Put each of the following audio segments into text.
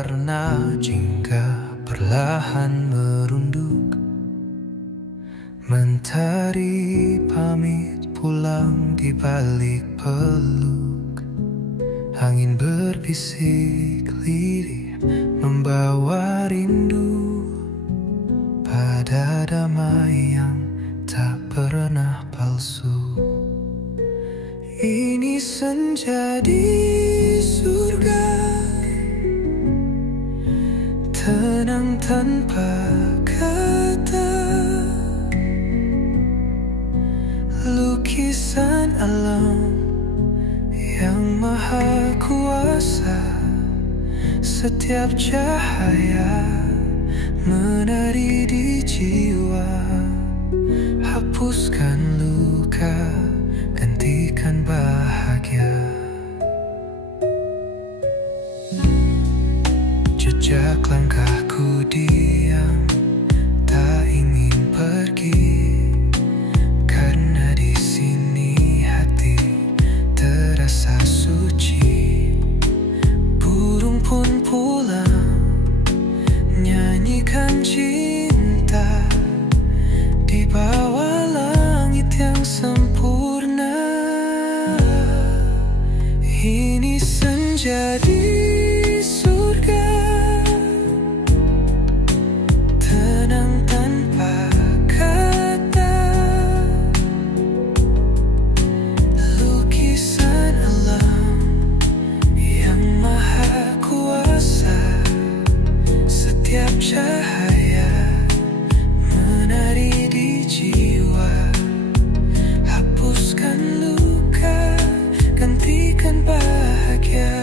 berwarna jingga perlahan merunduk. Mentari pamit pulang di balik peluk. Angin berbisik lirih membawa rindu pada damai yang tak pernah palsu. Ini senja di surga, tenang tanpa kata. Lukisan alam yang maha kuasa. Setiap cahaya menari di jiwa. Hapuskan luka, gantikan bahagia. Jejak langkahku diam, tak ingin pergi. Karena di sini hati terasa suci. Burung pun pulang, nyanyikan cinta di bawah langit yang sempurna. Ini senja di surga, tenang tanpa kata. Lukisan alam yang maha kuasa. Setiap cahaya menari di jiwa. Hapuskan luka, gantikan bahagia.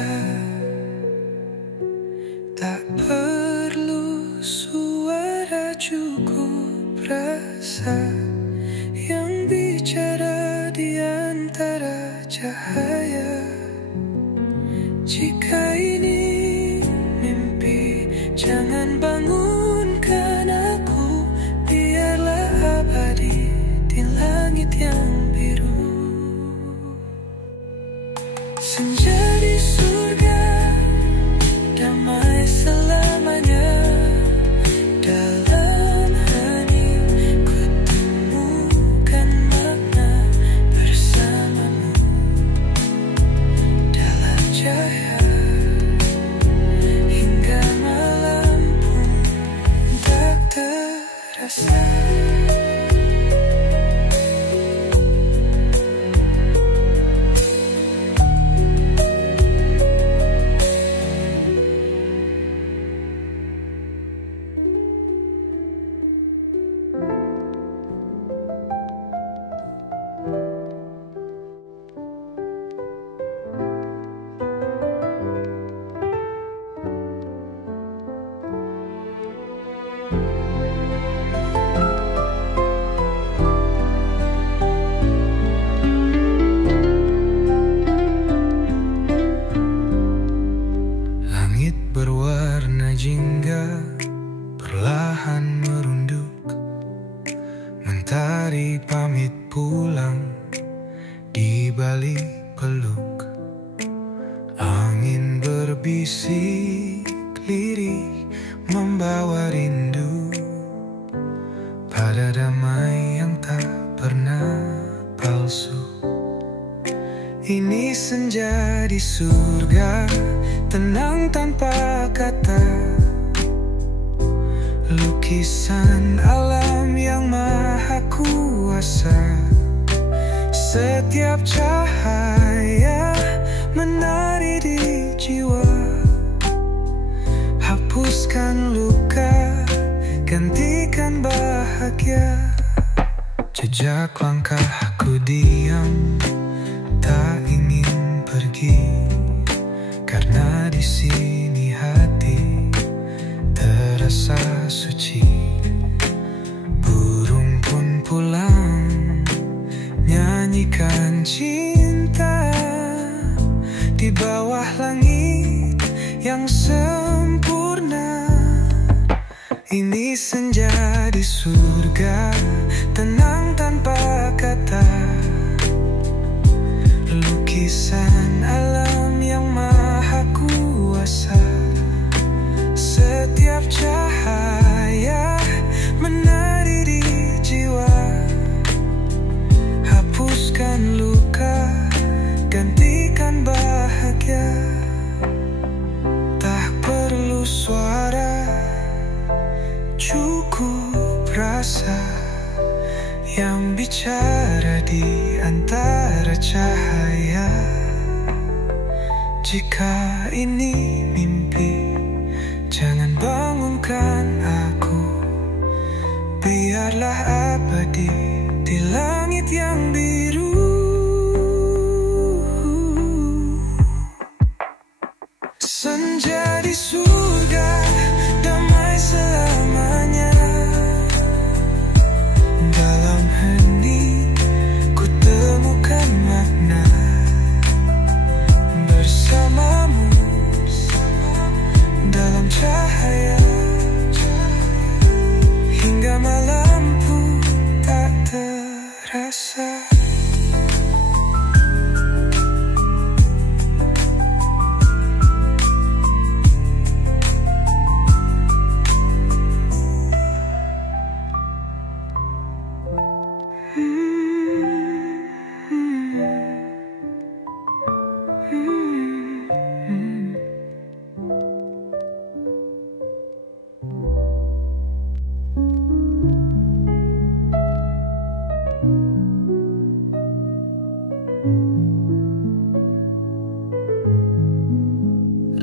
Tak perlu suara, cukup rasa yang bicara di antara cahaya. Jika ini mimpi, jangan bangunkan aku. Biarlah abadi di langit yang biru. Senja di surga, damai selamanya. Dalam hening ku temukan makna bersamamu. Dalam cahaya hingga malam pun tak terasa. Langit berwarna jingga perlahan merunduk. Mentari pamit pulang di balik peluk. Angin berbisik lirih membawa rindu pada damai yang tak pernah palsu. Ini senja di surga, tenang tanpa kata. Lukisan alam yang maha kuasa. Setiap cahaya menari di jiwa. Hapuskan luka, gantikan bahagia. Jejak langkahku diam, tak ingin pergi. Karena di sini hati terasa suci. Burung pun pulang, nyanyikan cinta di bawah langit yang sempurna. Ini senja di surga, tenang tanpa kata. Lukisan alam yang maha kuasa. Setiap cahaya menari di jiwa, hapuskan luka, gantikan bahagia. Tak perlu suara, cukup rasa yang bicara di antara cahaya. Jika ini mimpi, jangan bangunkan aku. Biarlah abadi di langit yang biru. Senja di surga, damai selamanya. Dalam hening ku temukan makna. Bersamamu dalam cahaya, hingga malam pun tak terasa.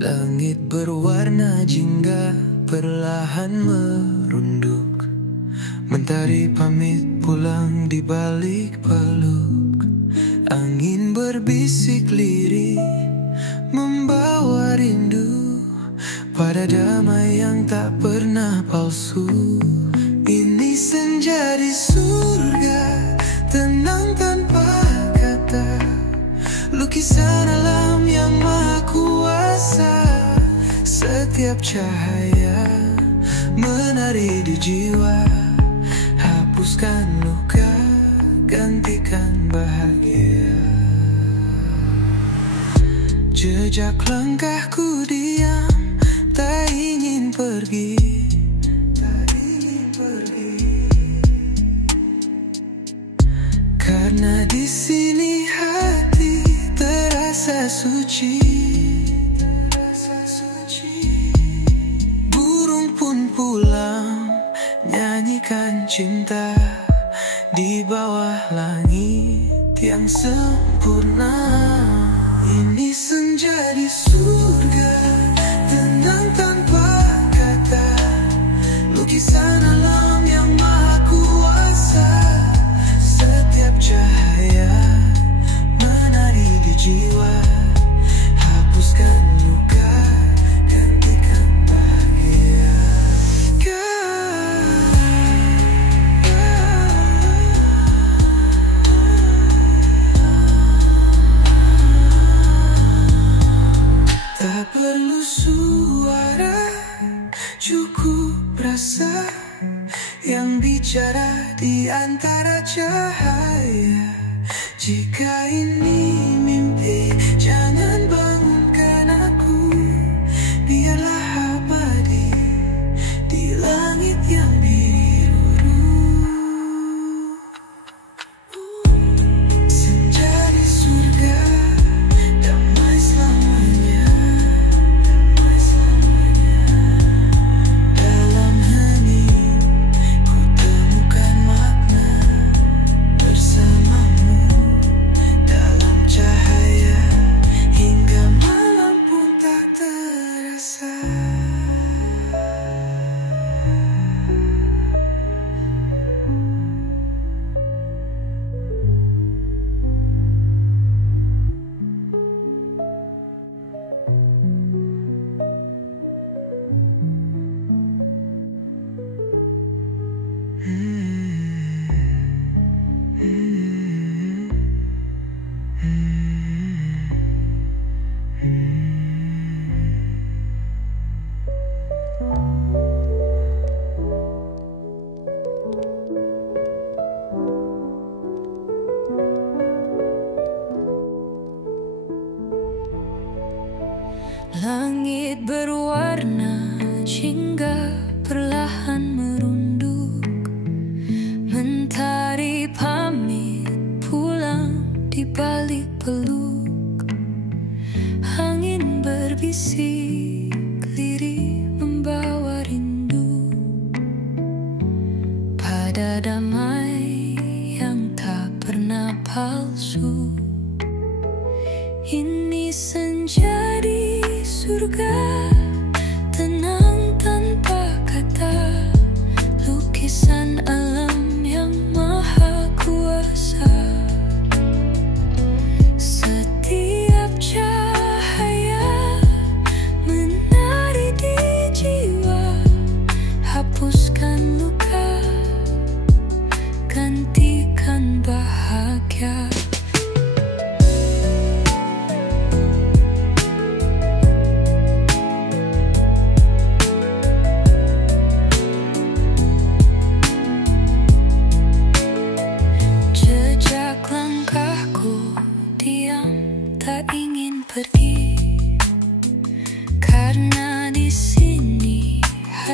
Langit berwarna jingga perlahan merunduk. Mentari pamit pulang di balik peluk. Angin berbisik lirih membawa rindu pada damai yang tak pernah palsu. Ini senja di surga, tenang tanpa kata. Lukisan alam yang maha kuasa. Setiap cahaya menari di jiwa, hapuskan luka, gantikan bahagia. Jejak langkahku diam, tak ingin pergi, tak ingin pergi. Karena di sini hati terasa suci, terasa suci. Burung pun pulang, nyanyikan cinta di bawah langit yang sempurna. Ini senja di surga, tenang tanpa kata. Lukisan alam yang maha kuasa. Setiap cahaya menari di jiwa, hapuskan luka, gantikan bahagia. Tak perlu suara, cukup rasa yang bicara di antara cahaya. Jika ini mimpi, jangan bangunkan aku. Biarlah abadi di langit yang biru. Senja di surga, damai selamanya, damai selamanya. Dalam hening ku temukan makna. Bersamamu dalam cahaya, hingga malam pun tak terasa.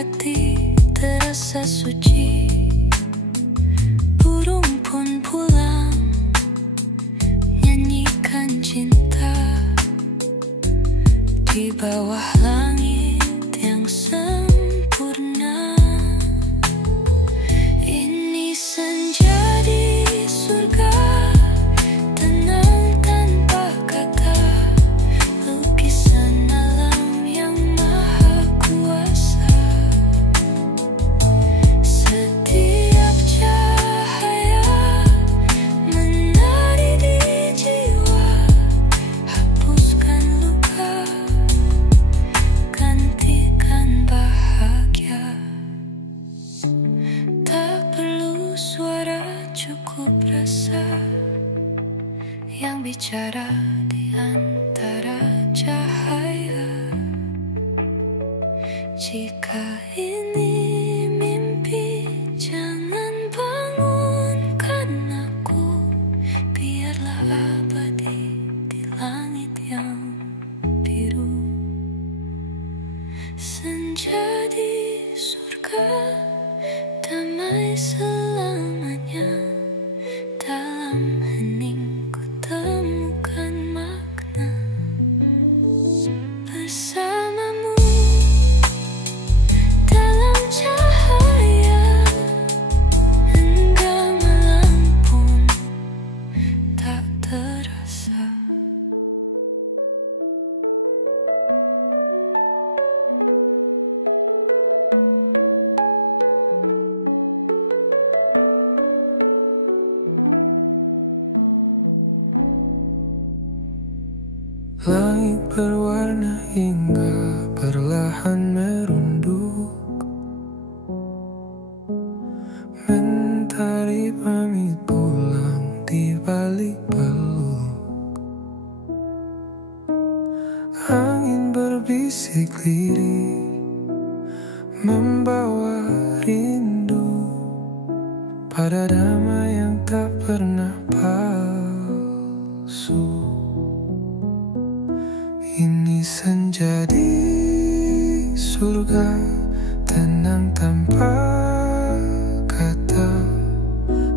hati terasa suci. Burung pun pulang nyanyikan cinta di bawah langit yang sempurna. Ini senja di surga, tenang tanpa kata, lukisan alam yang maha kuasa. Setiap cahaya menari di jiwa, hapuskan luka, gantikan bahagia. Tak perlu suara, cukup rasa yang bicara di antara cahaya. Jika ini mimpi, jangan bangunkan aku, biarlah abadi di langit yang biru. Senja di surga, damai selamanya, dalam hening ku temukan makna. Bersamamu dalam cahaya hingga malam pun tak terasa. Langit berwarna hingga perlahan merunduk. Mentari pamit pulang di balik peluk. Angin berbisik lirih membawa rindu pada damai yang tak pernah palsu. Ini senja di surga, tenang tanpa kata,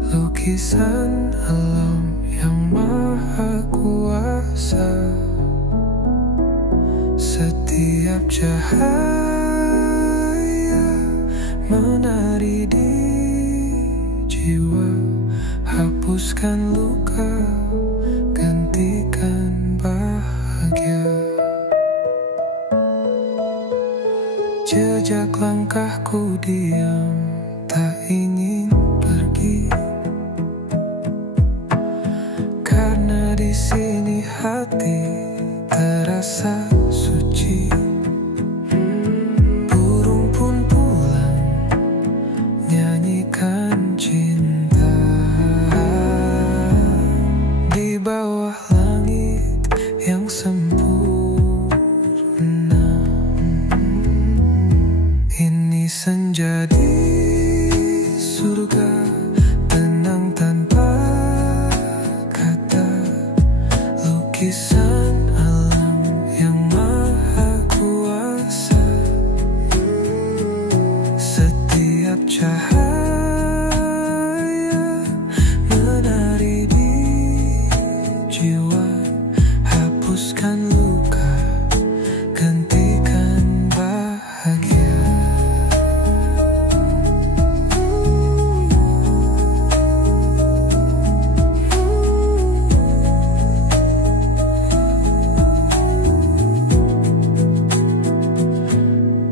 lukisan alam yang maha kuasa. Setiap cahaya menari di jiwa, hapuskan luka, gantikan bahagia. Jejak langkahku diam, tak ingin pergi, karena di sini hati terasa suci. Burung pun pulang nyanyikan cinta di bawah langit yang sempurna. Ini senja di surga, tenang tanpa kata, lukisan alam yang maha kuasa. Setiap cahaya menari di jiwa, hapuskan luka, gantikan bahagia.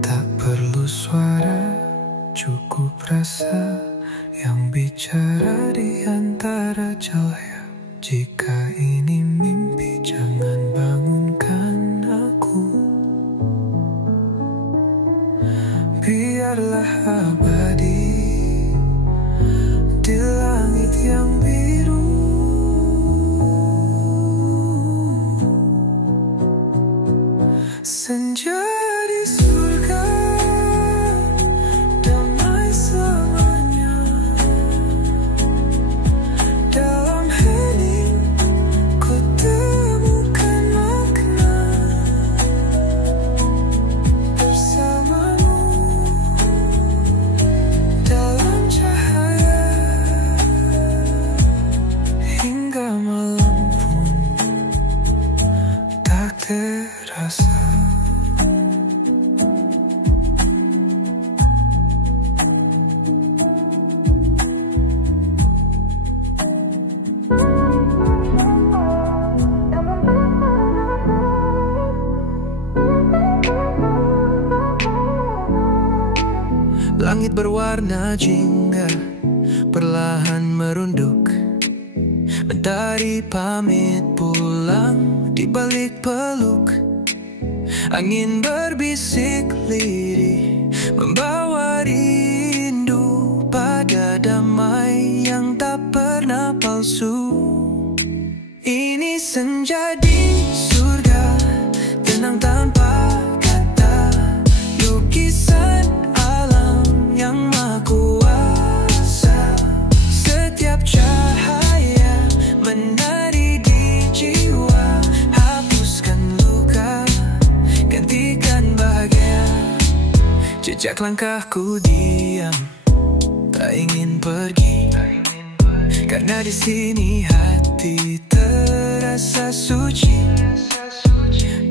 Tak perlu suara, cukup rasa yang bicara di antara cahaya. Jika ini mimpi, jangan bangunkan aku, biarlah abadi di langit yang biru. Senja di surga, damai selamanya, dalam hening ku temukan makna. Bersamamu Langit berwarna jingga perlahan merunduk. Mentari pamit pulang di balik peluk. Angin berbisik lirih membawa rindu pada damai yang tak pernah palsu. Ini senja di surga, tenang tanpa kata, lukisan alam yang maha kuasa. Setiap cahaya menari di jiwa, hapuskan luka, gantikan bahagia. Jejak langkahku diam, tak ingin pergi, karena di sini hati terasa suci.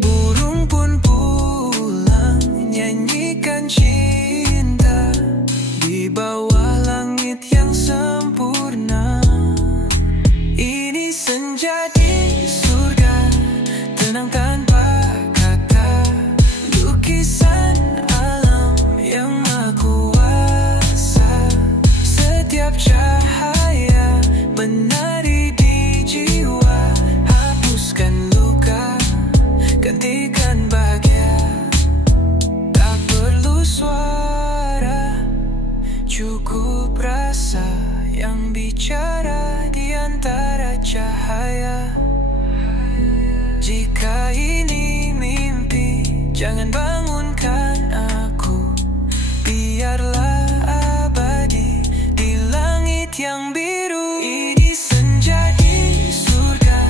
Burung pun pulang, nyanyikan cinta di bawah langit yang sempurna. Ini senja di surga, tenang tanpa kata, lukisan alam yang maha kuasa. Setiap cahaya menari di jiwa, hapuskan luka, gantikan bahagia. Tak perlu suara, cukup rasa yang bicara di antara cahaya. Jika ini mimpi, jangan bangunkan aku, biarlah abadi di langit yang biru. Ini senja di surga,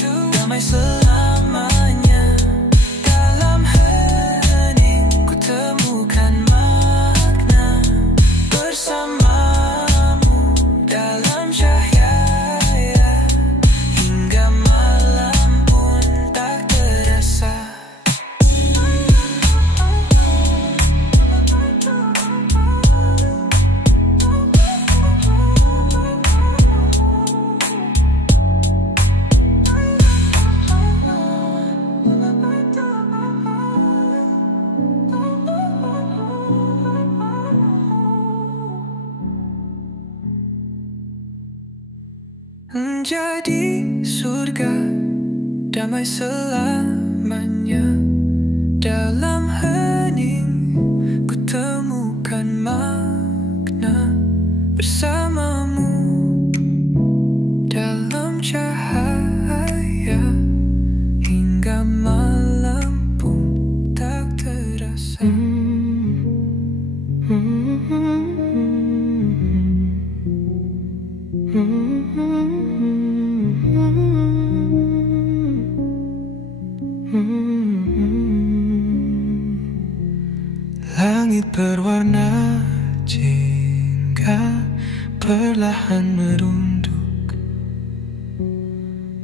damai selamanya. Dalam hening ku temukan makna, bersamamu dalam cahaya, hingga malam pun tak terasa. Menjadi surga, damai selamanya. Dalam hening ku temukan makna, bersamamu dalam cahaya, hingga malam pun tak terasa. Langit berwarna jingga perlahan merunduk.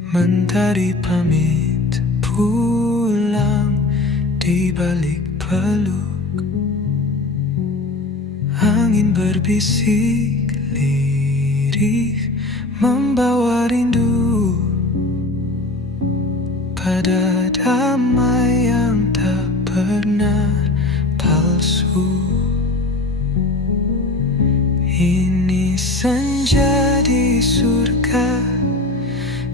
Mentari pamit pulang di balik peluk. Angin berbisik lirih membawa rindu pada damai yang tak pernah palsu. Ini senja di surga,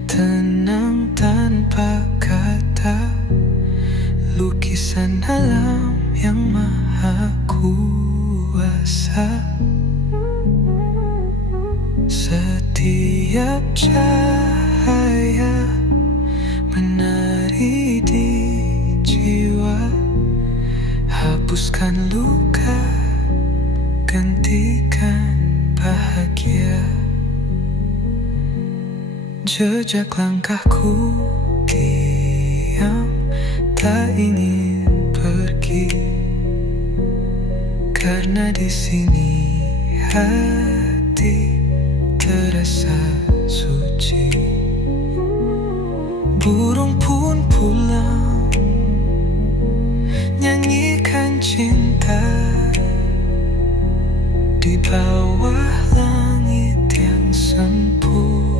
tenang tanpa kata, lukisan alam yang maha kuasa. Setiap cahaya menari di jiwa, hapuskan luka, gantikan bahagia. Jejak langkahku diam, tak ingin pergi, karena di sini hati terasa suci. Burung pun pulang, nyanyikan cinta di bawah langit yang sempurna.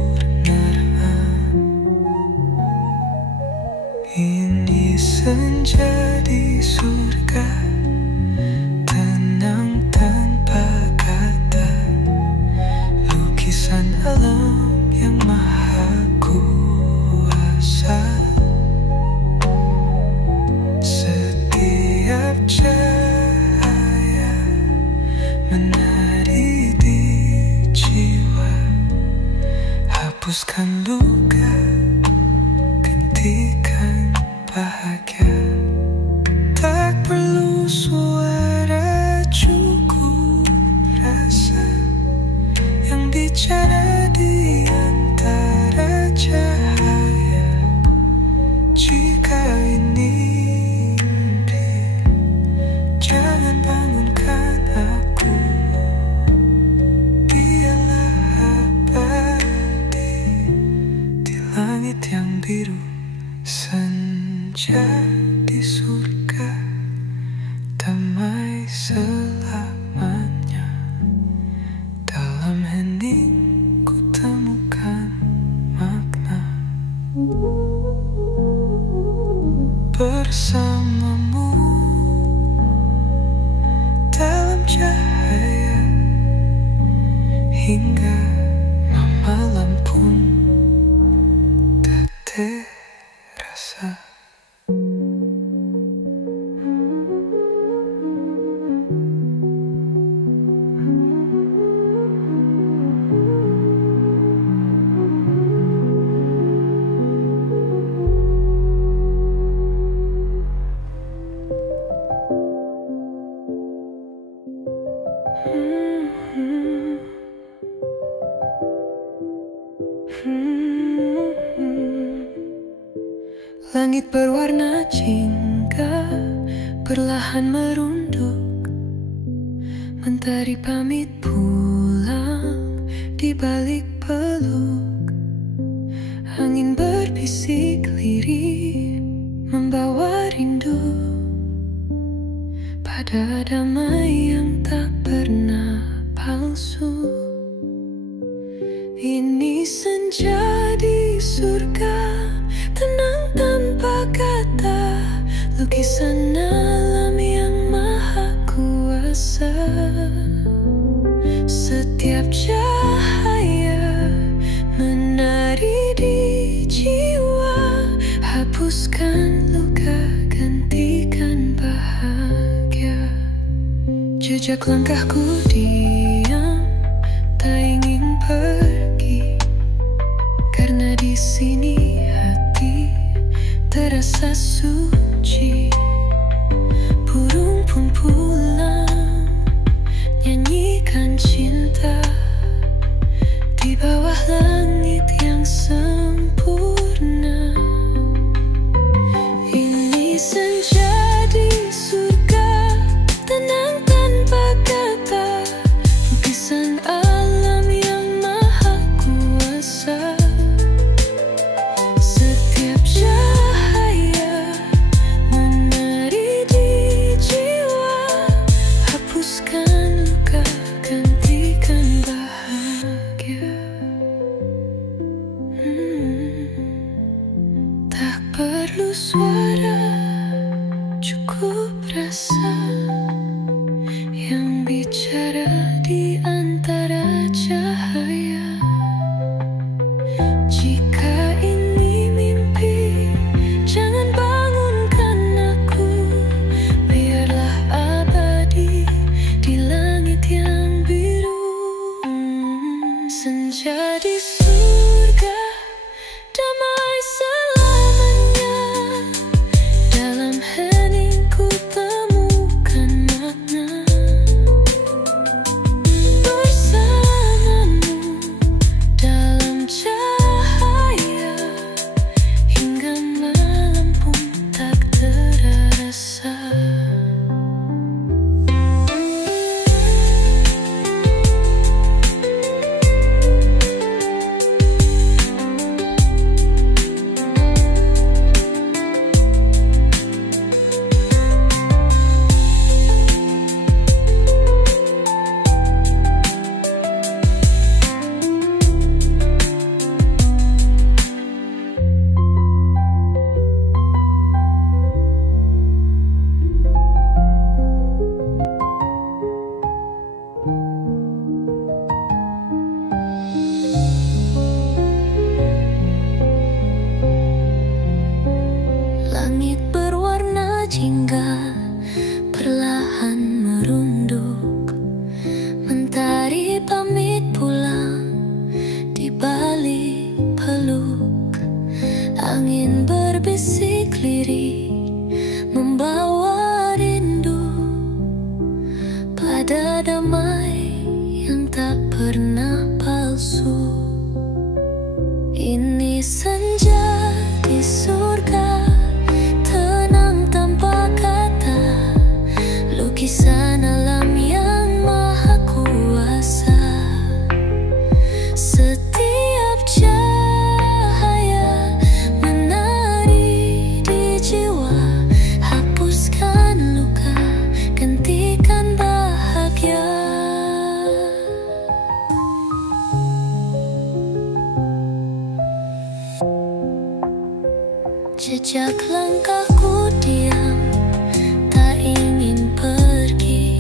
Ini senja di surga, tenang tanpa menari di jiwa. Hapuskan luka, gantikan bahagia. Tak perlu suara, cukup rasa yang bicara di antara cahaya. Jika ini mimpi, jangan bangunkan aku. Biarlah abadi di langit yang biru, senja di surga, damai selamanya. Dalam hening ku temukan makna. Bersamamu dalam cahaya hingga malam pun tak terasa. Langit berwarna jingga perlahan merunduk. Mentari pamit pulang di balik peluk. Angin berbisik lirih membawa rindu pada damai yang tak pernah palsu. Ini senja di surga, tenang tanpa kata, lukisan alam yang maha kuasa. Setiap cahaya menari di jiwa. Hapuskan luka, gantikan bahagia. Jejak langkahku diam, tak ingin pergi, karena di sini hati terasa suci. Burung pun pulang, nyanyikan cinta di bawah langit yang sempurna. Ini senja di surga, tenang tanpa kata, lukisan alam yang maha kuasa. Setiap cahaya menari di jiwa. Hapuskan luka, gantikan bahagia. Tak perlu suara, cukup rasa yang bicara di antara cahaya. Jika ini mimpi, jangan bangunkan aku. Biarlah abadi di langit yang biru. Senja di surga, damai selamanya. Dalam hening ku temukan makna. damai yang tak pernah palsu. Ini senja di surga, tenang tanpa kata, lukisan alam yang maha kuasa. Setiap cahaya menari di jiwa, hapuskan luka, gantikan bahagia. Jejak langkahku diam, tak ingin pergi,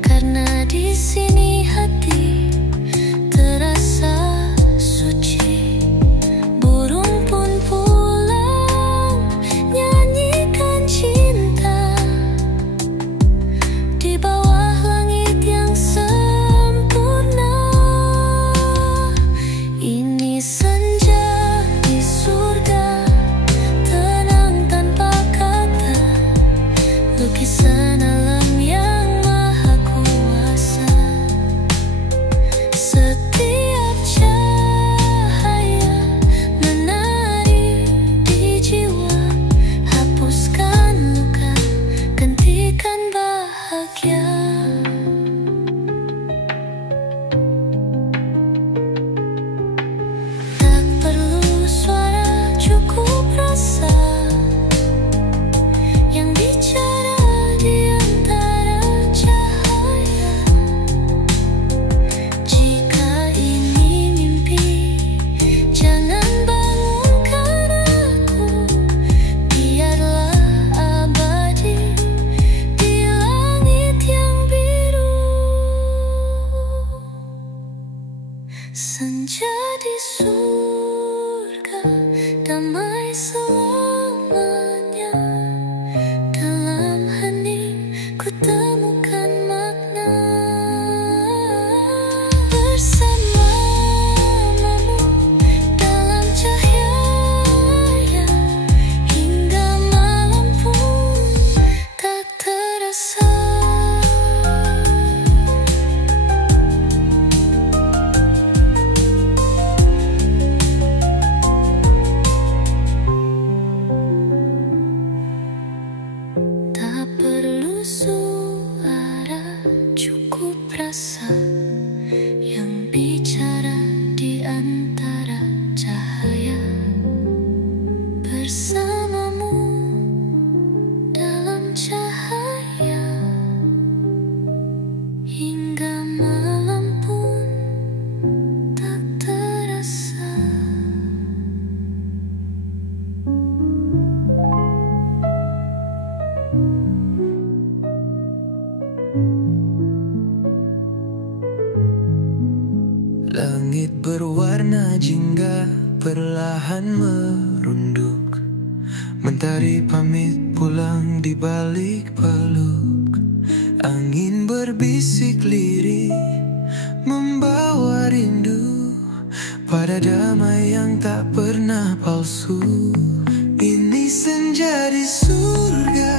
karena di sini hati terasa suci. Burung pun pulang, nyanyikan cinta di bawah langit yang sempurna. Ini senja di surga, tenang tanpa kata, lukisan alam yang maha kuasa. Setiap cahaya menari di jiwa, hapuskan luka, gantikan bahagia. Tak perlu suara, cukup rasa yang bicara di antara cahaya. Jika ini mimpi, jangan bangunkan aku, biarlah abadi di langit yang biru. Senja di surga, damai selamanya. Dalam hening ku temukan makna, bersamamu dalam cahaya, hingga malam pun tak terasa. Tak perlu suara, cukup rasa yang bicara di antara cahaya. Bersamamu dalam cahaya, hingga malam pun tak terasa. Langit berwarna jingga perlahan merunduk, mentari pamit pulang di balik peluk. Angin berbisik lirih membawa rindu pada damai yang tak pernah palsu. Ini senja di surga,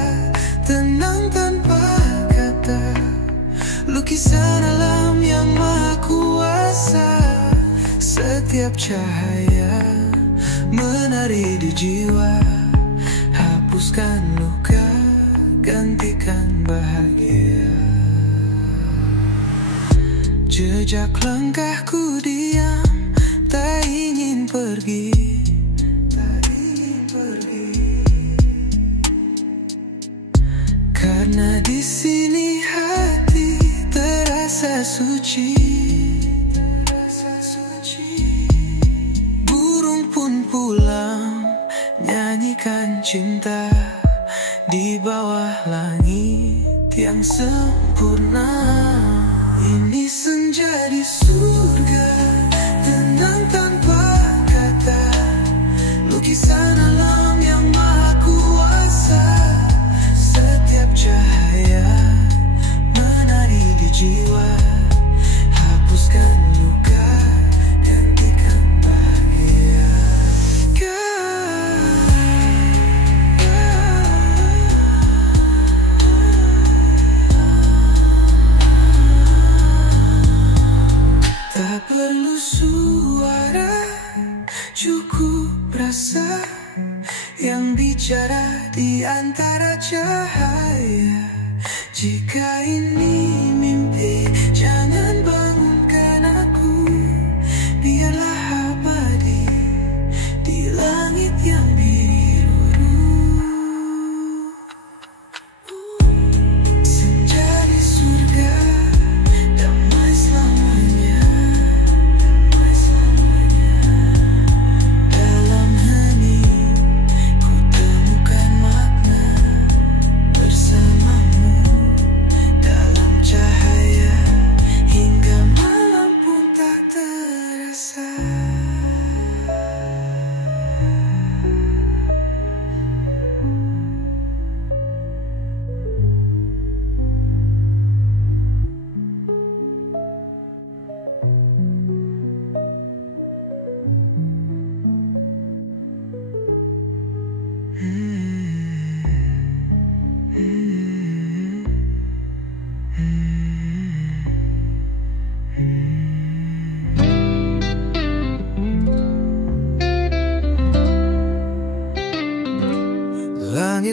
tenang tanpa kata, lukisan alam yang maha kuasa. Setiap cahaya menari di jiwa, hapuskan luka, gantikan bahagia. Jejak langkahku diam, tak ingin pergi, tak ingin pergi, karena di sini hati terasa suci. Burung pun pulang, nyanyikan cinta di bawah langit yang sempurna. Ini senja di surga, tenang tanpa kata, lukisan alam yang maha kuasa. Setiap cahaya menari di jiwa, hapuskan luka, gantikan bahagia.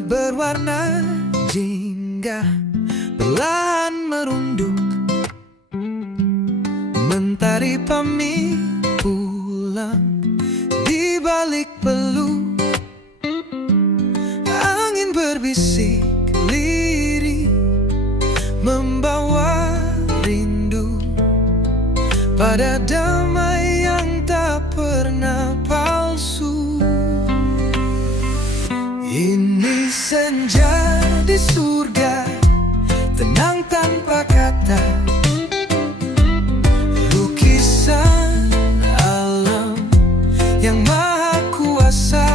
Langit berwarna jingga perlahan merunduk, mentari pamit pulang di balik peluk. Angin berbisik lirih membawa rindu pada damai yang tak pernah palsu. Ini senja di surga, tenang tanpa kata, lukisan alam yang maha kuasa.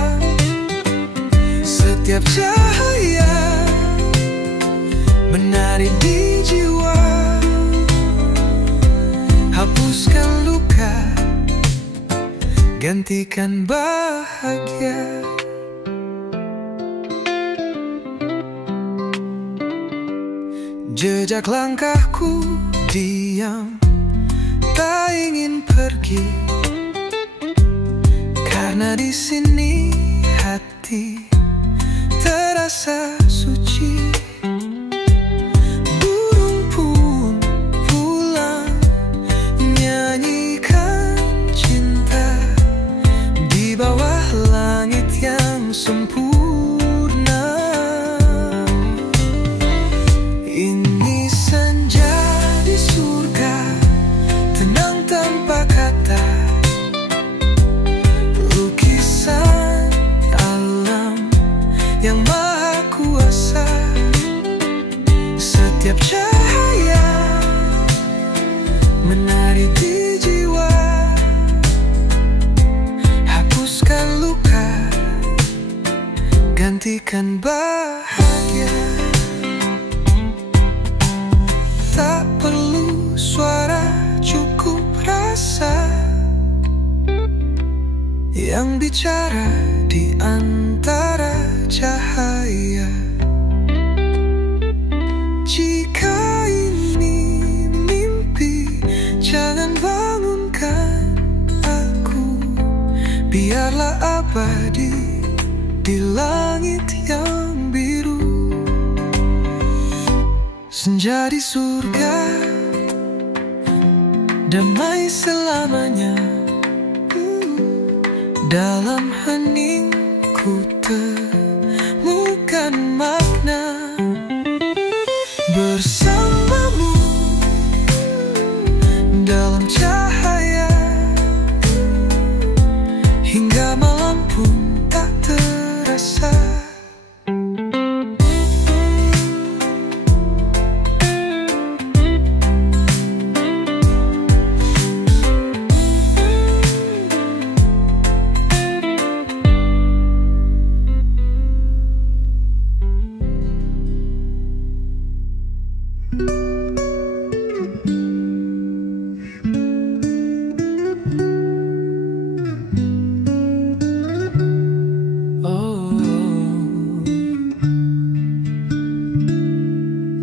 Setiap cahaya menari di jiwa, hapuskan luka, gantikan bahagia. Jejak langkahku diam, tak ingin pergi, karena di sini hati terasa suci. Burung pun pulang, nyanyikan cinta di bawah langit yang sempurna. Ini senja di surga, tenang tanpa kata, lukisan alam yang maha kuasa. Setiap cahaya menari di jiwa, hapuskan luka, gantikan bahagia. Tak perlu suara, cukup rasa yang bicara di antara cahaya. Jika ini mimpi, jangan bangunkan aku. Biarlah abadi di langit yang biru. Senja di surga, damai selamanya. Dalam heningku temukan makna, bersamamu dalam cahaya, hingga malam pun tak terasa.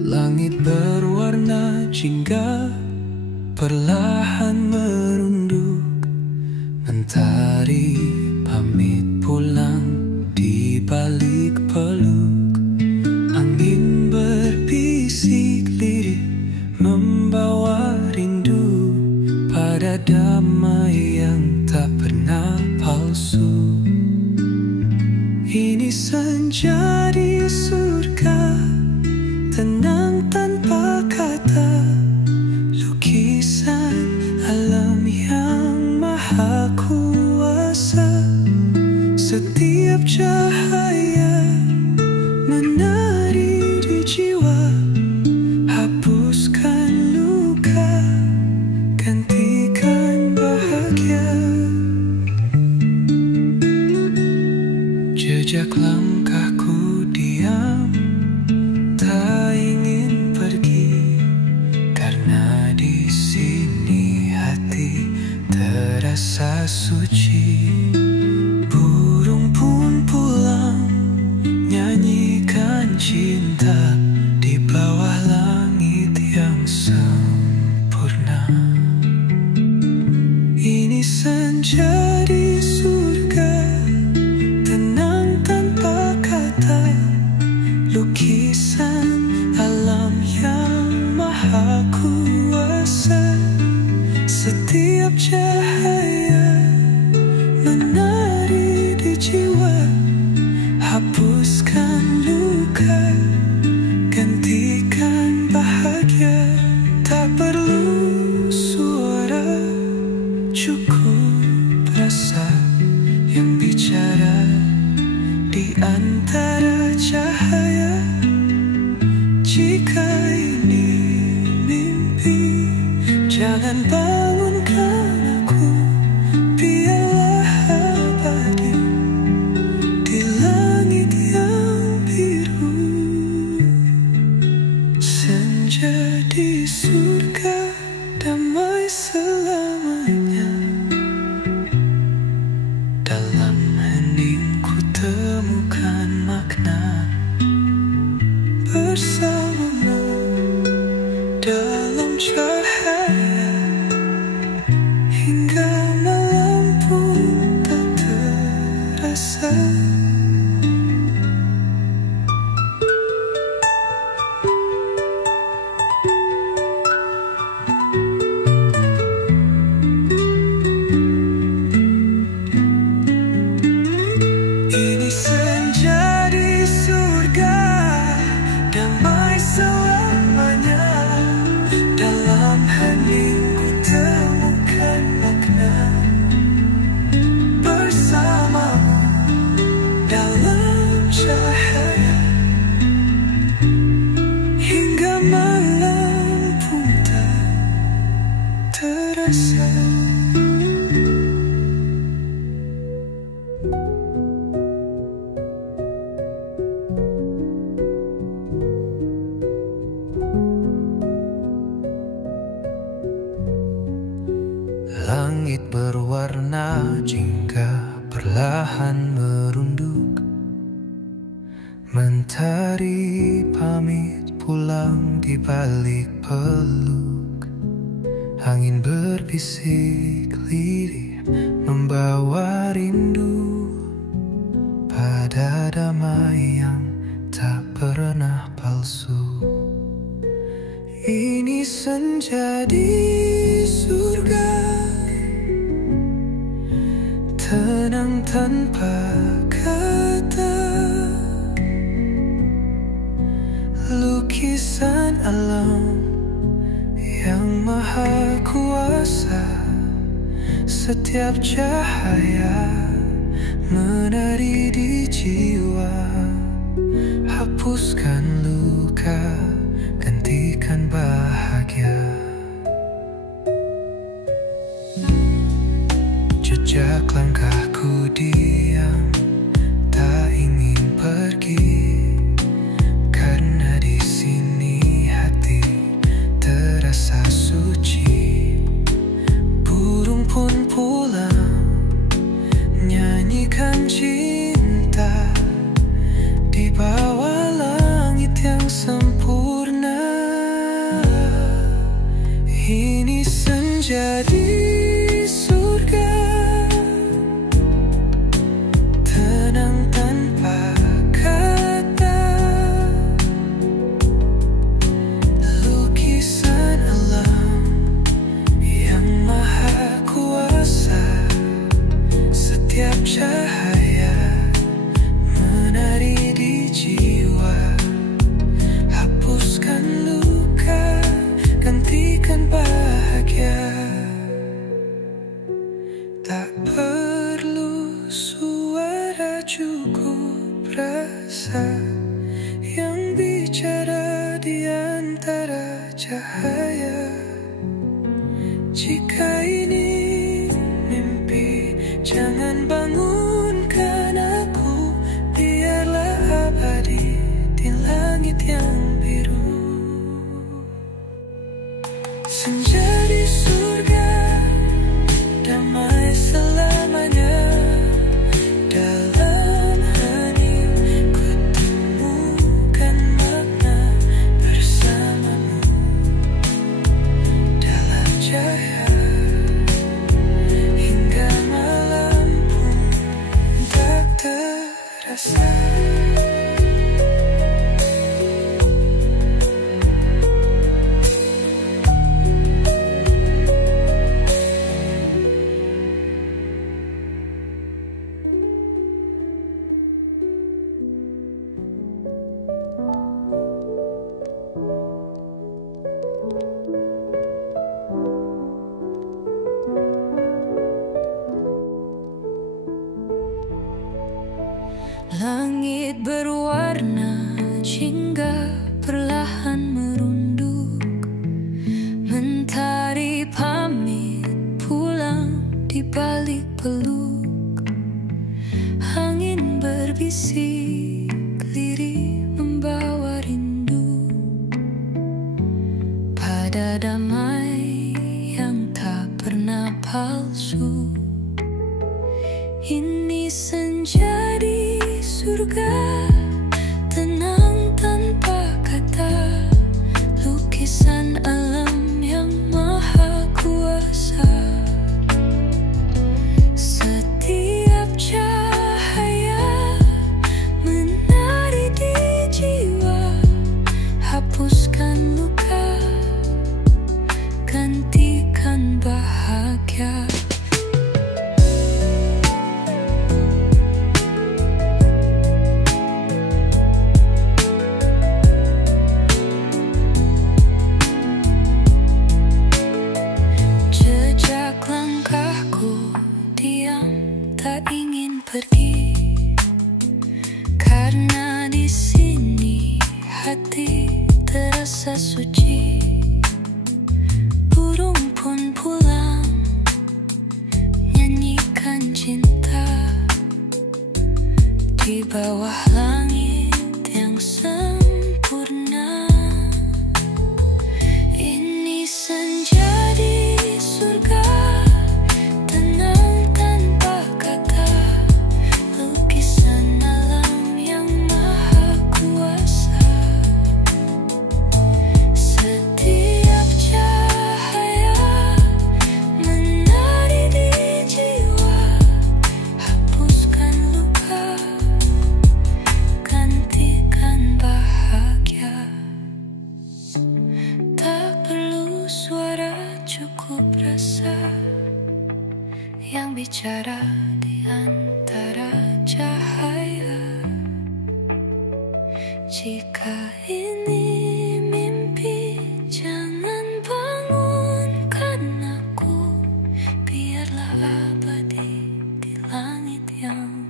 Langit berwarna jingga perlahan merunduk, mentari pamit pulang di balik peluk. Angin berbisik lirih membawa rindu pada damai yang tak pernah palsu. Ini senja di surga, tenang tanpa kata, lukisan alam yang maha kuasa. Setiap cahaya menari di jiwa, hapuskan luka, gantikan bahagia. Jejak langkahku diam, tak ingin pergi, karena di sini hati terasa suci. Burung pun pulang, nyanyikan cinta di bawah langit yang sempurna. Ini senja di surga, tenang tanpa kata, Setiap cahaya menari di jiwa, hapuskan luka, gantikan bahagia. Tak perlu suara, cukup rasa yang bicara di antara cahaya. Jika ini mimpi, jangan bangunkan aku, biarlah abadi di langit yang biru. Senja di surga, damai selamanya. Dalam heningku temukan makna, bersamamu dalam cahaya, hingga malam pun tak terasa. Ini senja di surga, damai selamanya. Dalam heningku temukan makna, bersamamu dalam cahaya, hingga malam pun tak terasa. Langit berwarna jingga perlahan merunduk, mentari pamit pulang di balik peluk. Angin berbisik lirih membawa rindu pada damai yang tak pernah palsu. Ini senja di surga, tenang tanpa kata, lukisan alam yang maha kuasa. Setiap cahaya menari di jiwa, hapuskan luka, gantikan bahagia. Jejak langkahku diam, tak ingin pergi, karena di sini hati terasa suci. Burung pun pulang, nyanyikan cinta di bawah langit yang sempurna. Ini senja di surga, tenang tanpa kata, lukisan alam yang maha kuasa. Setiap cahaya menari di jiwa, hapuskan luka, gantikan bahagia. Tak perlu suara, cukup rasa yang bicara di antara cahaya. Jika ini mimpi, jangan bangunkan aku, biarlah abadi di langit yang biru. Senja di surga, damai selamanya. Dalam hening ku temukan makna, bersamamu dalam cahaya, hingga malam pun tak terasa. peluk. Angin berbisik, lirih membawa rindu pada damai yang tak pernah palsu. Ini senja di surga, tenang tanpa kata, lukisan alam yang maha kuasa. Setiap cahaya menari di jiwa, hapuskan luka, gantikan bahagia. Tak ingin pergi, karena di sini hati terasa suci. Burung pun pulang, nyanyikan cinta di bawah langit yang sempurna. Ini senja di surga, cukup rasa yang bicara di antara cahaya. Jika ini mimpi, jangan bangunkan aku, biarlah abadi di langit yang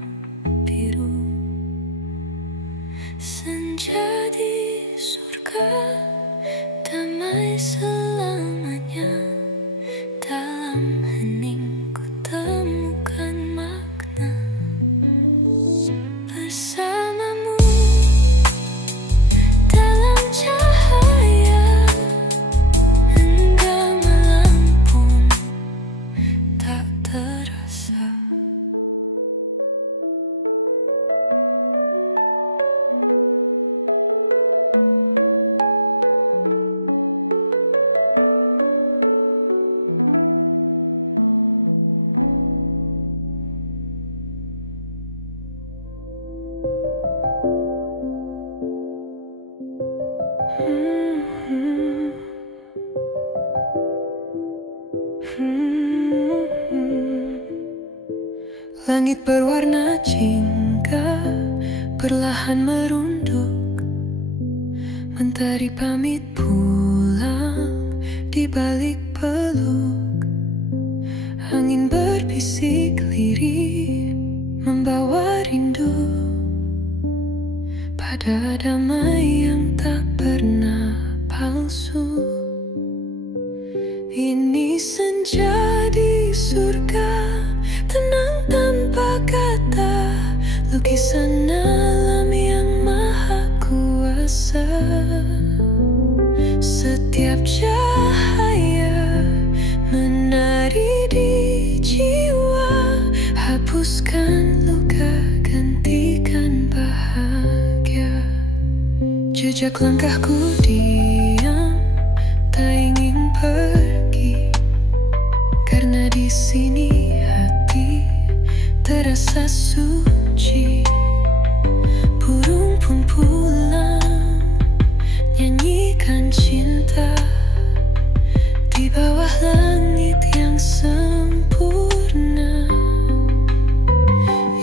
biru. Senja di surga, damai selamanya. Dalam hening ku temukan makna bersamamu dalam cahaya hingga malam pun tak terasa. Langit berwarna jingga perlahan merunduk, mentari pamit pulang di balik peluk. Angin berbisik lirih membawa rindu pada damai yang tak pernah palsu. Ini senja di surga, tenang tanpa kata, lukisan alam yang maha kuasa. Setiap cahaya menari di jiwa, hapuskan luka, gantikan bahagia. Jejak langkahku diam, tak ingin pergi, karena di sini hati terasa suci. Burung pun pulang, nyanyikan cinta di bawah langit yang sempurna.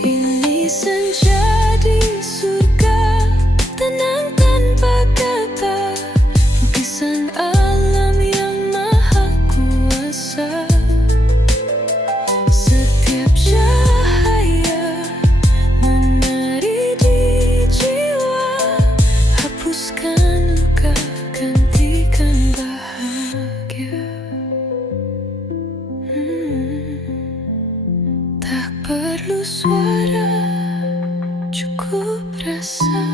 Ini senja di surga, tenang tanpa kata, lukisan alam yang maha kuasa. Setiap cahaya menari di jiwa, hapuskan luka, gantikan bahagia. suara, cukup rasa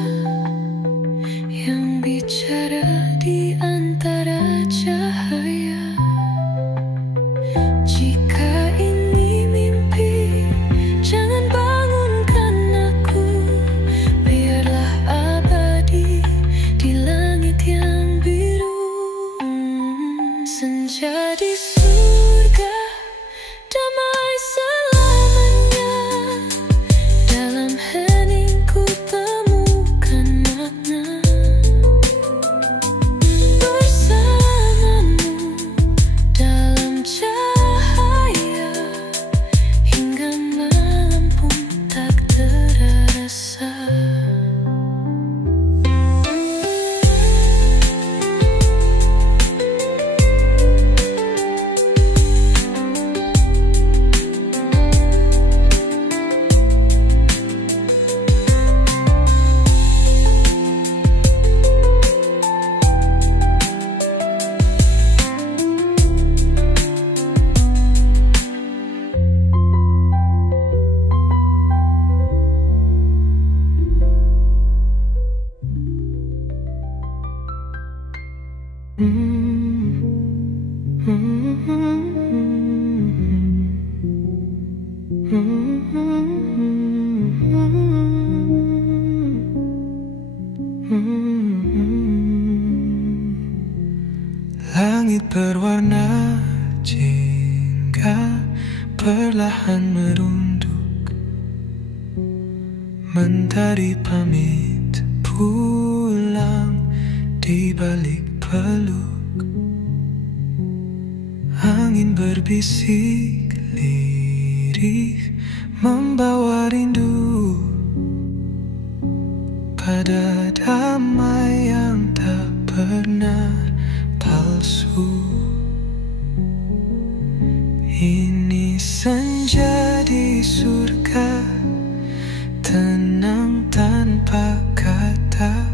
yang bicara di antara cahaya. Jika ini mimpi, jangan bangunkan aku. Biarlah abadi di langit yang biru. Senja di surga, damai selamanya. Dalam heningku temukan makna. Bersamamu dalam cahaya, hingga malam pun tak terasa. Langit berwarna jingga perlahan merunduk. Mentari pamit pulang di balik peluk. Angin berbisik lirih membawa rindu pada damai yang tak pernah palsu. Ini senja di surga, tenang tanpa kata.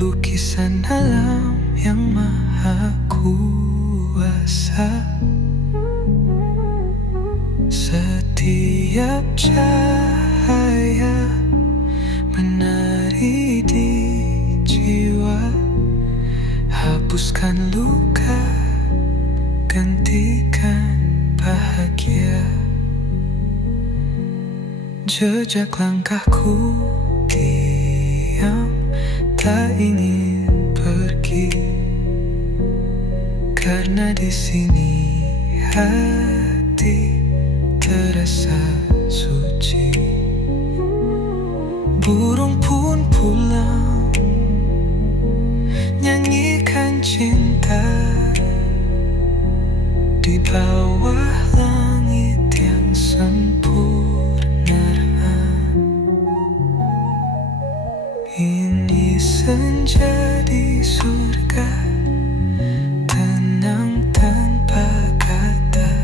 Lukisan alam yang maha kuasa. Setiap cahaya menari di jiwa. Hapuskan luka, gantikan bahagia. Jejak langkahku diam, tak ingin pergi. Karena di sini hati terasa suci. Burung pun pulang, nyanyikan cinta di bawah langit yang sempurna. Ini senja di surga, tenang tanpa kata.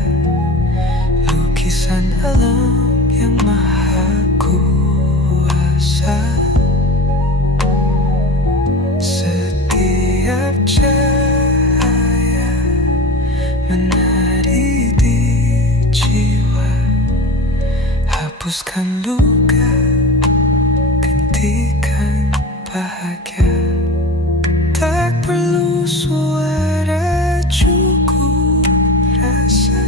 Lukisan alam yang maha kuasa. Setiap cahaya menari di jiwa. Hapuskan luka, gantikan bahagia. Tak perlu suara, cukup rasa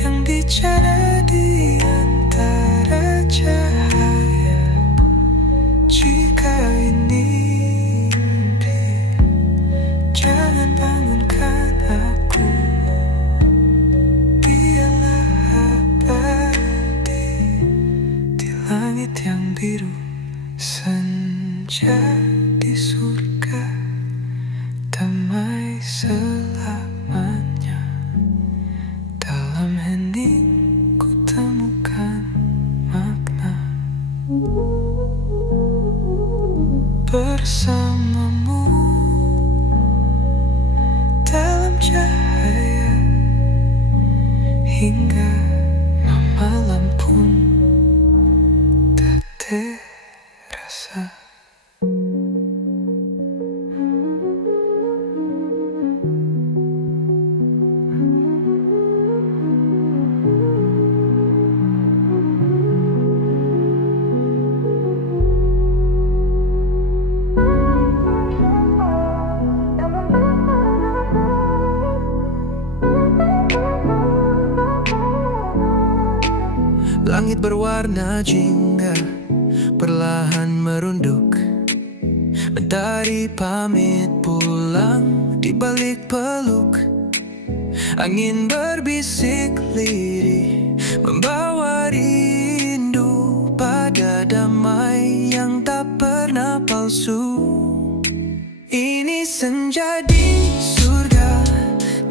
yang bicara di antara cahaya. Jika ini mimpi, jangan bangunkan aku. Biarlah abadi Langit berwarna jingga perlahan merunduk. Mentari pamit pulang di balik peluk. Angin berbisik lirih membawa rindu pada damai yang tak pernah palsu. Ini senja di surga,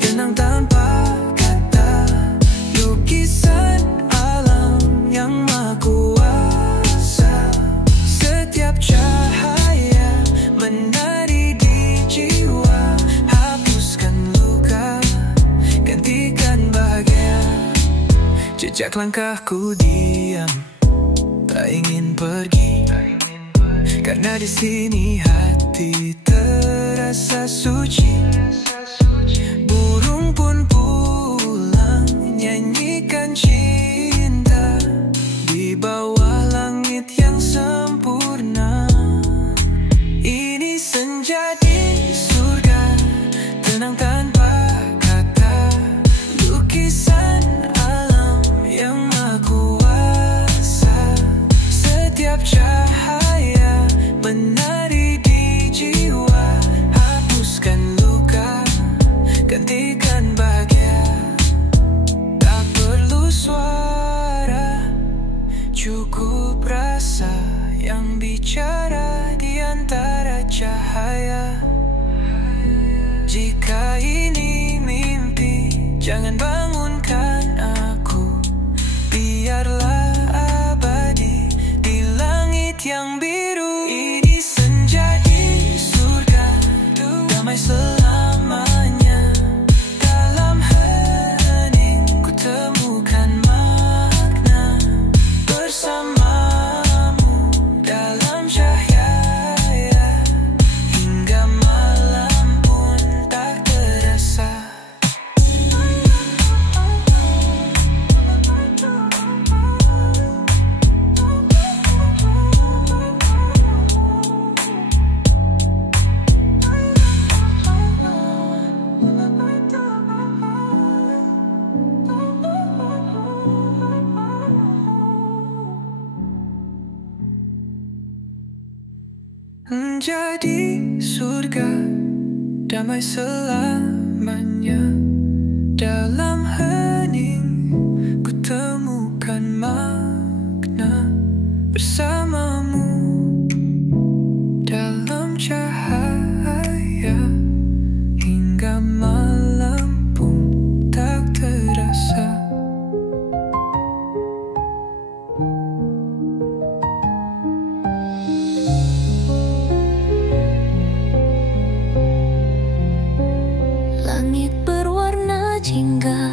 tenang tanpa kata, lukisan alam yang maha kuasa. Setiap cahaya menari di jiwa, hapuskan luka, gantikan bahagia. Jejak langkahku diam, tak ingin pergi, karena di sini hati terasa suci. Burung pun pulang, nyanyikan cinta di bawah langit yang sempurna. Ini senja di surga, tenang tanpa kata, lukisan alam yang maha kuasa. Setiap cahaya menari di jiwa, hapuskan luka, gantikan bahagia. Tak perlu suara, cukup rasa yang bicara di antara cahaya. Jika ini mimpi, jangan bangunkan aku. Biarlah abadi di langit yang biru. Ini senja di surga, damai selamanya. Dalam hening ku temukan makna, bersamamu dalam cahaya, hingga malam pun tak terasa. Menjadi surga, damai selamanya. Dalam hening ku temukan makna, bersamamu dalam cahaya, hingga malam pun tak terasa. Langit berwarna jingga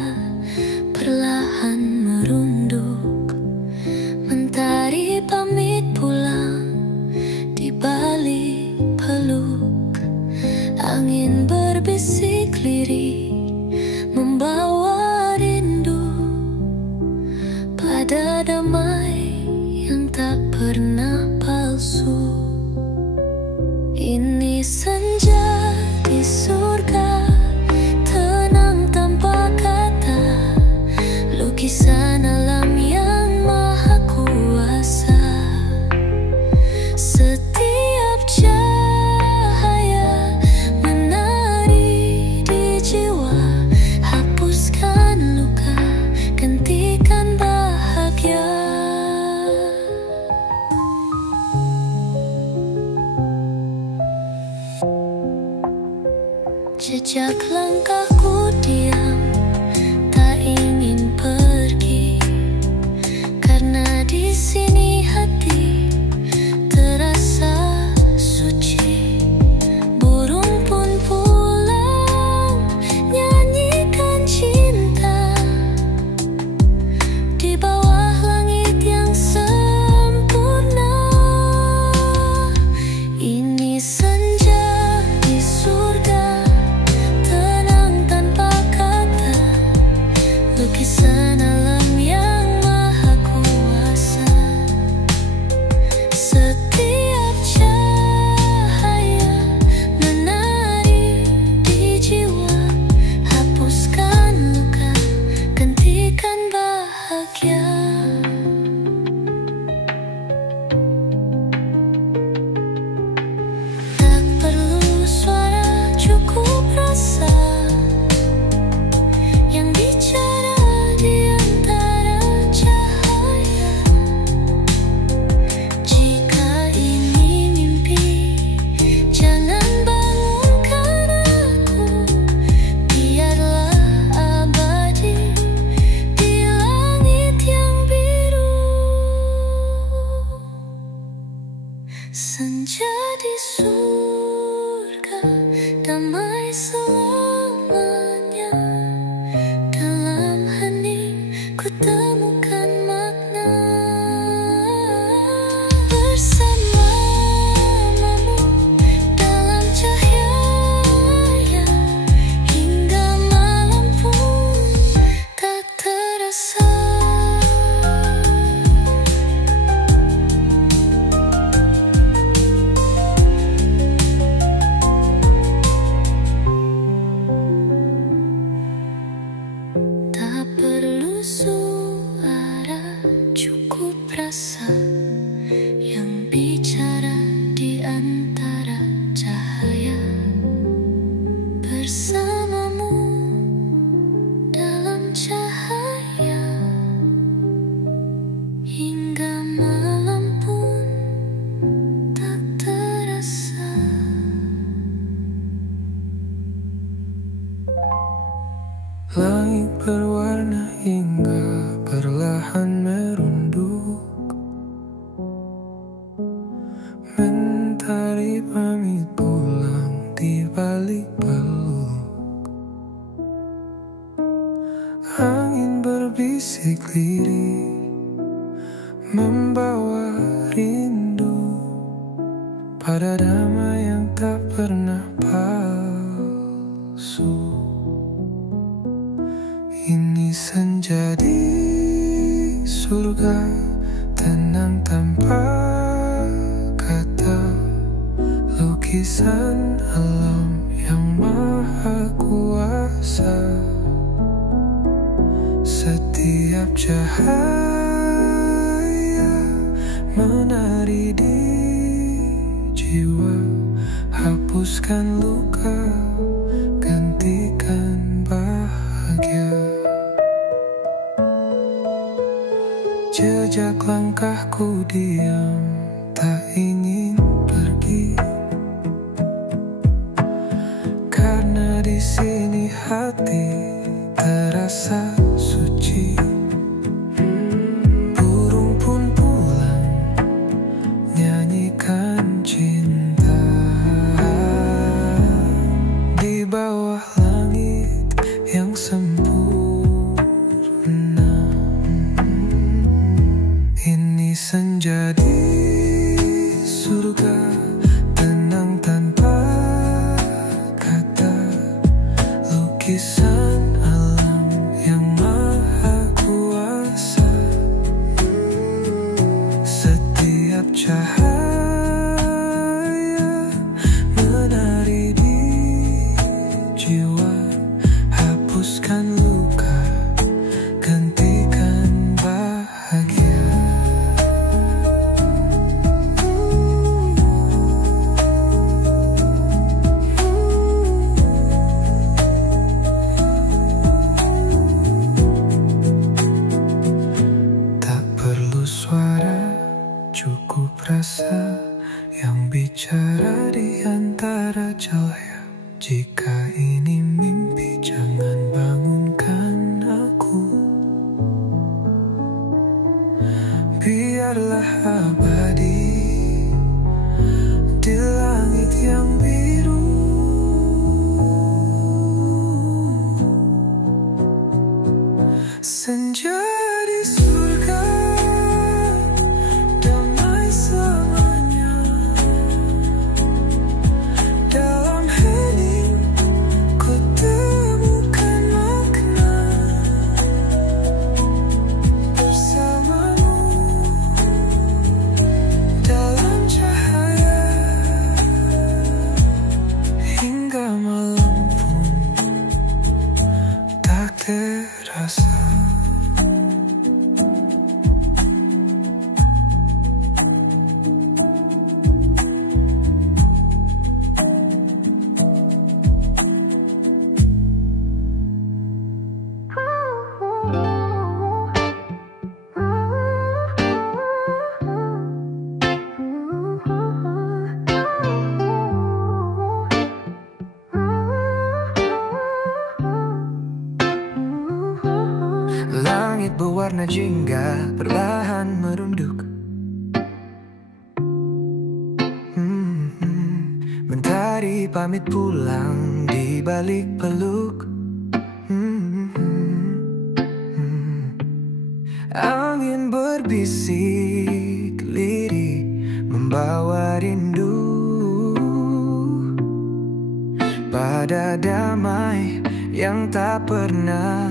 suara, cukup rasa yang bicara di antara cahaya. Bersamamu dalam cahaya, hingga malam pun tak terasa. Langit berwarna hingga perlahan merunduk. Mentari pamit pulang di balik peluk. Angin berbisik lirih membawa rindu pada damai yang tak pernah palsu. Ini senja di surga, tenang tanpa kata. Lukisan alam yang maha kuasa. Setiap cahaya menari di jiwa. Hapuskan luka, gantikan bahagia. Jejak langkahku diam, tak ingin pergi. Karena di sini hati terasa suci. Burung pun pulang, nyanyikan cinta. Di bawah langit yang sempurna. Ini senja di surga, tenang tanpa kata. Lukisan alam yang maha kuasa. Setiap cahaya menari di jiwa. Hapuskan luka, gantikan bahagia. Tak perlu suara, cukup rasa yang bicara di antara cahaya. Jika ini mimpi, jangan bangunkan aku. Biarlah abadi di langit yang biru. Senja di surga, damai selamanya. Dalam hening ku temukan makna. Bersamamu dalam cahaya, hingga malam pun tak terasa. Langit berwarna jingga perlahan merunduk. Mentari pamit pulang di balik peluk. Angin berbisik lirih membawa rindu pada damai yang tak pernah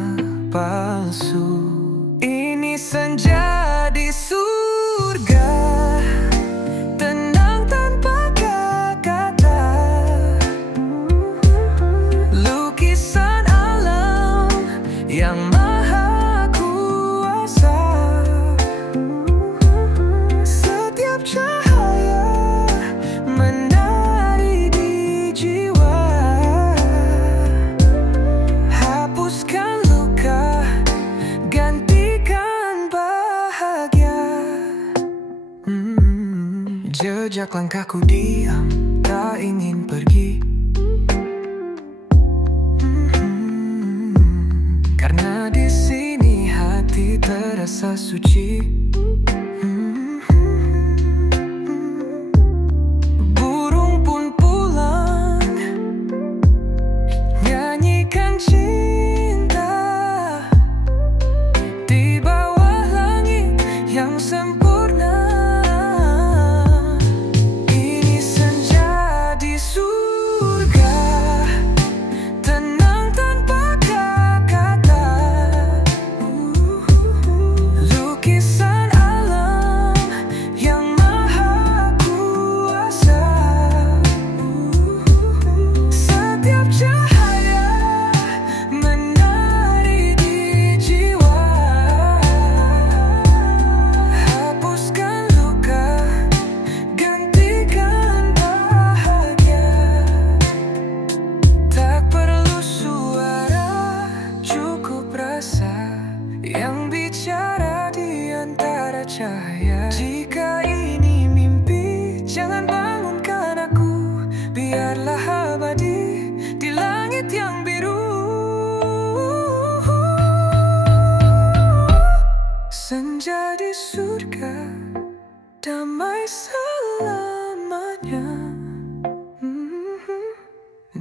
palsu. Ini senja di surga, tenang tanpa kata. Lukisan alam yang maha kuasa. Jejak langkahku diam, tak ingin pergi. Karena di sini hati terasa suci. Burung pun pulang, nyanyikan cinta di bawah langit yang sempurna. Ini senja di surga, tenang tanpa kata-kata. Lukisan alam yang maha kuasa. Setiap cahaya menari di jiwa. Hapuskan luka, gantikan bahagia. Tak perlu suara, cukup rasa yang bicara di antara cahaya. Jika ini mimpi, jangan bangunkan aku. Biarlah abadi di langit yang biru. Senja di surga, damai selamanya.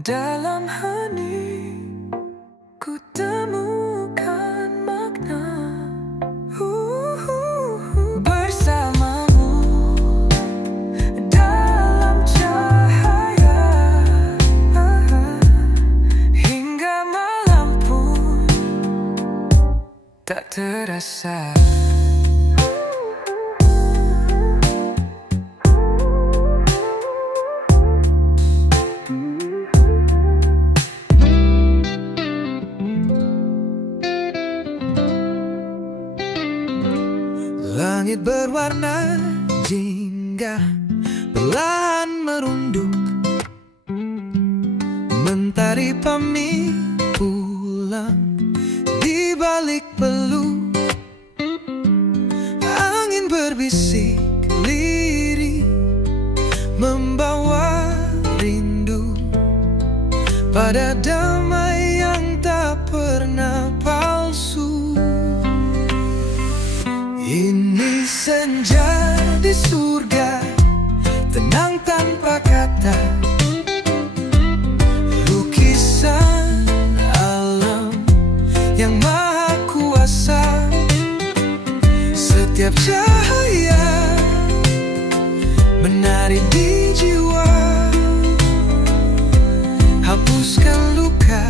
Dalam hening ku temukan makna. Bersamamu dalam cahaya, hingga malam pun tak terasa. Langit berwarna jingga perlahan merunduk. Mentari pamit pulang di balik peluk. Angin berbisik lirih membawa rindu pada damai yang tak pernah palsu. Ini senja di surga, tenang tanpa kata. Lukisan alam yang maha kuasa. Setiap cahaya menari di jiwa. Hapuskan luka,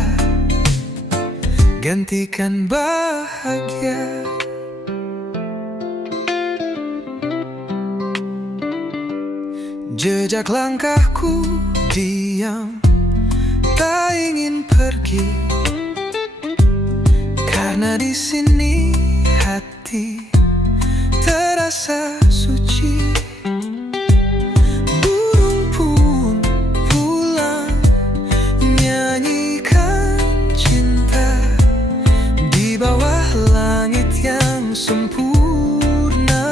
gantikan bahagia. Jejak langkahku diam, tak ingin pergi. Karena di sini hati terasa suci. Burung pun pulang, nyanyikan cinta di bawah langit yang sempurna.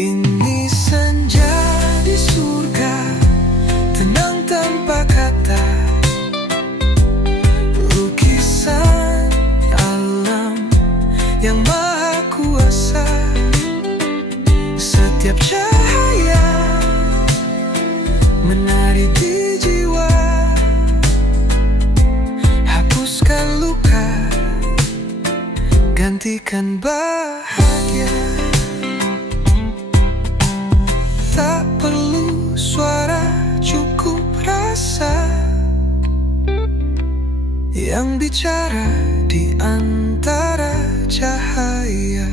Ini senja di surga, tenang tanpa kata. Lukisan alam yang maha kuasa. Setiap cahaya menari di jiwa. Hapuskan luka, gantikan bahagia. Tak perlu suara, cukup rasa yang bicara di antara cahaya.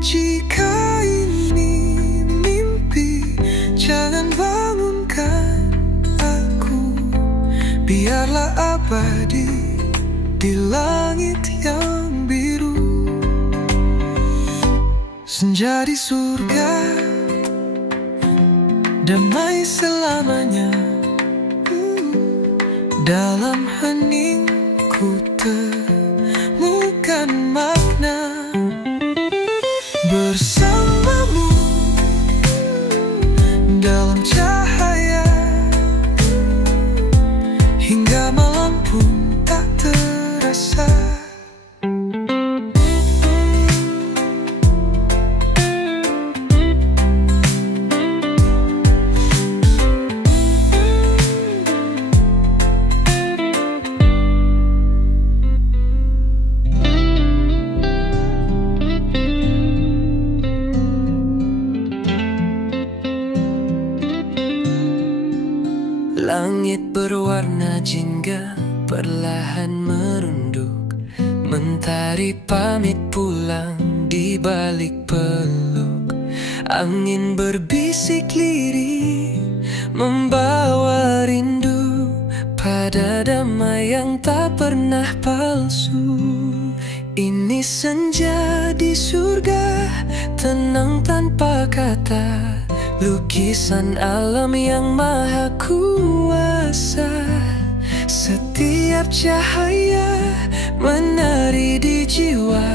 Jika ini mimpi, jangan bangunkan aku. Biarlah abadi di langit yang biru. Senja di surga, damai selamanya. Dalam hening ku temukan makna. Bersama pun tak terasa. Langit berwarna jingga perlahan merunduk, mentari pamit pulang di balik peluk. Angin berbisik lirih membawa rindu pada damai yang tak pernah palsu. Ini senja di surga, tenang tanpa kata, lukisan alam yang maha kuasa. Setiap cahaya menari di jiwa,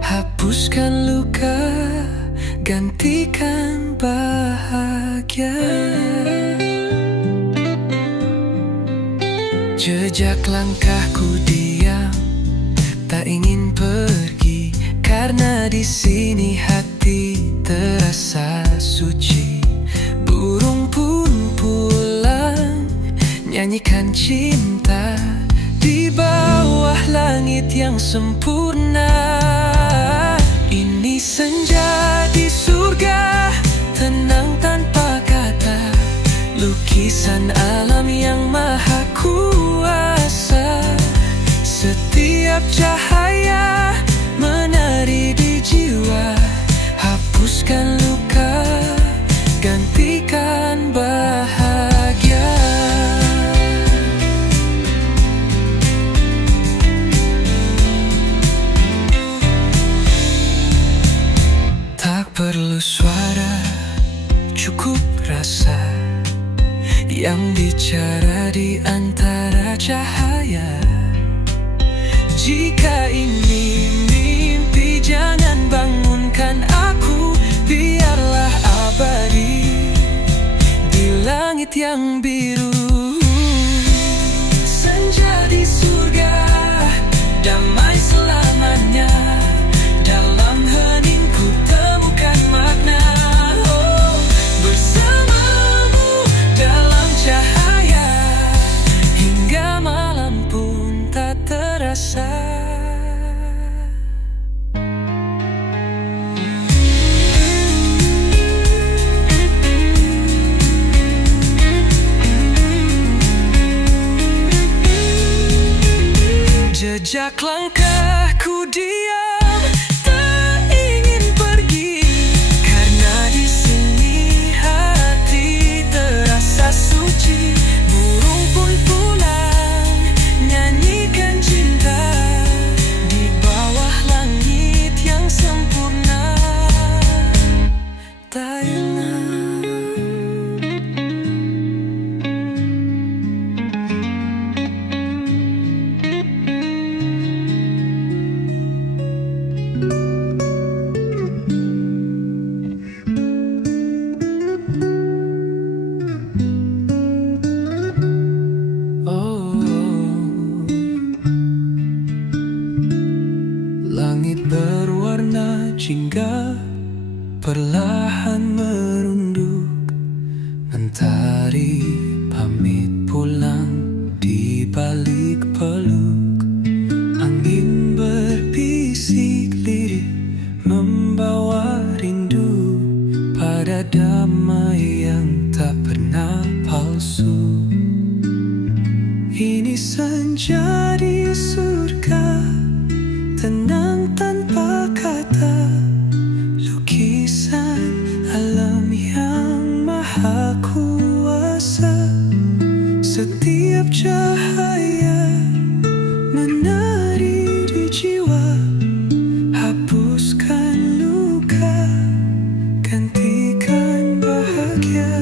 hapuskan luka, gantikan bahagia. Jejak langkahku diam, tak ingin pergi, karena di sini hati terasa suci. Burung pun pulang, nyanyikan cinta di bawah langit yang sempurna. Ini senja di surga, tenang tanpa kata, lukisan alam yang maha kuasa. Setiap cahaya menari di jiwa, hapuskan luka, gantikan bahagia. Tak perlu suara, cukup rasa yang bicara di antara cahaya. Jika ini mimpi, jangan bangunkan aku, biarlah abadi di langit yang biru. Senja di surga, damai selamanya, dalam heningku temukan makna. Oh, bersamamu dalam cahaya, hingga malam pun tak terasa. Jejak langkahku diam, tak ingin pergi, karena di sini hati terasa suci. Burung pun pulang, nyanyikan cinta di bawah langit yang sempurna. Tayana. Langit berwarna jingga perlahan merunduk, mentari pamit pulang di balik peluk. Angin berbisik lirih membawa rindu pada damai yang tak pernah palsu. Ini senja di surga, tenang tanpa kata, lukisan alam yang maha kuasa. Setiap cahaya menari di jiwa, hapuskan luka, gantikan bahagia.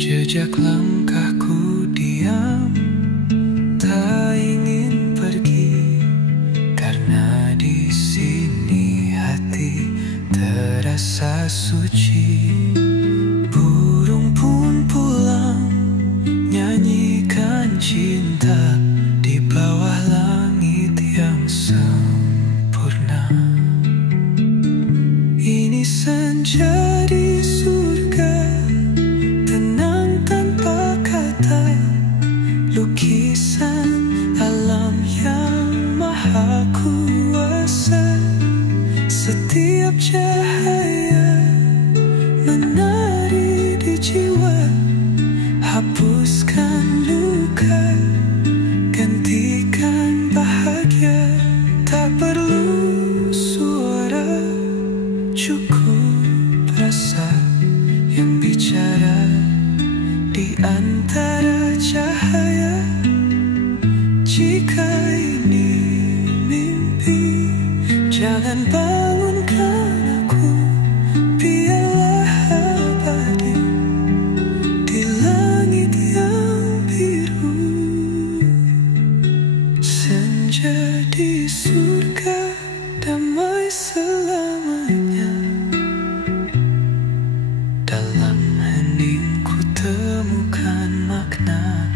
Jejak langkahku diam, tak ingin pergi, karena di sini hati terasa suci. Burung pun pulang, bangunkan aku, biarlah abadi di langit yang biru. Senja di surga damai selamanya. Dalam heningku temukan makna